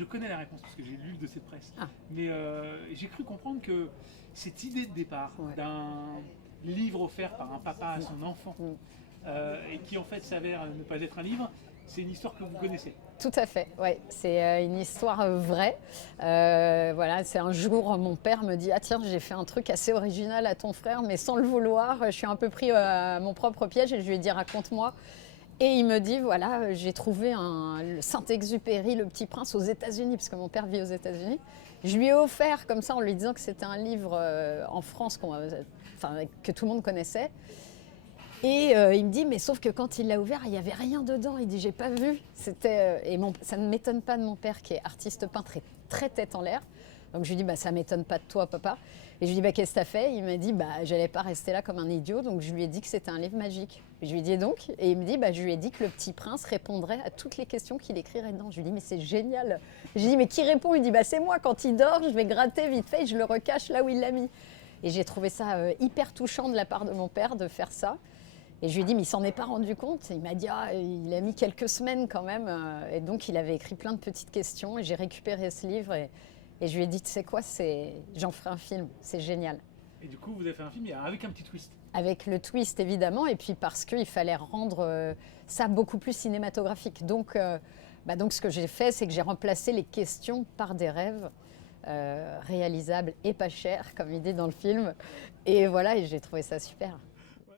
je connais la réponse parce que j'ai lu le dossier de presse. Ah. Mais j'ai cru comprendre que cette idée de départ Ouais. d'un livre offert par un papa à son enfant, et qui en fait s'avère ne pas être un livre, c'est une histoire que vous connaissez. Tout à fait, ouais. C'est une histoire vraie. Voilà, c'est un jour, mon père me dit: ah tiens, j'ai fait un truc assez original à ton frère, mais sans le vouloir. Je suis un peu pris à mon propre piège et je lui ai dit: raconte-moi. Et il me dit: voilà, j'ai trouvé le Saint-Exupéry, Le Petit Prince aux États-Unis, parce que mon père vit aux États-Unis. Je lui ai offert comme ça en lui disant que c'était un livre en France que tout le monde connaissait. Et il me dit: mais sauf que quand il l'a ouvert, il n'y avait rien dedans. Il dit: j'ai pas vu. Ça ne m'étonne pas de mon père qui est artiste peintre et très tête en l'air. Donc je lui dis: bah, ça m'étonne pas de toi, papa. Et je lui dis: bah, qu'est-ce que t'as fait? Il m'a dit: bah, j'allais pas rester là comme un idiot. Donc je lui ai dit que c'était un livre magique. Et je lui ai dit: donc? Et il me dit: bah, je lui ai dit que le Petit Prince répondrait à toutes les questions qu'il écrirait dedans. Je lui ai dit: mais c'est génial. Je lui ai dit: mais qui répond? Il dit: bah, c'est moi. Quand il dort, je vais gratter vite fait et je le recache là où il l'a mis. Et j'ai trouvé ça hyper touchant de la part de mon père de faire ça. Et je lui ai dit: mais il s'en est pas rendu compte. Et il m'a dit: ah, il a mis quelques semaines quand même. Et donc il avait écrit plein de petites questions. Et j'ai récupéré ce livre et je lui ai dit: tu sais quoi, j'en ferai un film, c'est génial. Et du coup, vous avez fait un film avec un petit twist. Avec le twist évidemment, et puis parce qu'il fallait rendre ça beaucoup plus cinématographique. Donc ce que j'ai fait, c'est que j'ai remplacé les questions par des rêves réalisables et pas chers, comme il dit dans le film. Et voilà, et j'ai trouvé ça super.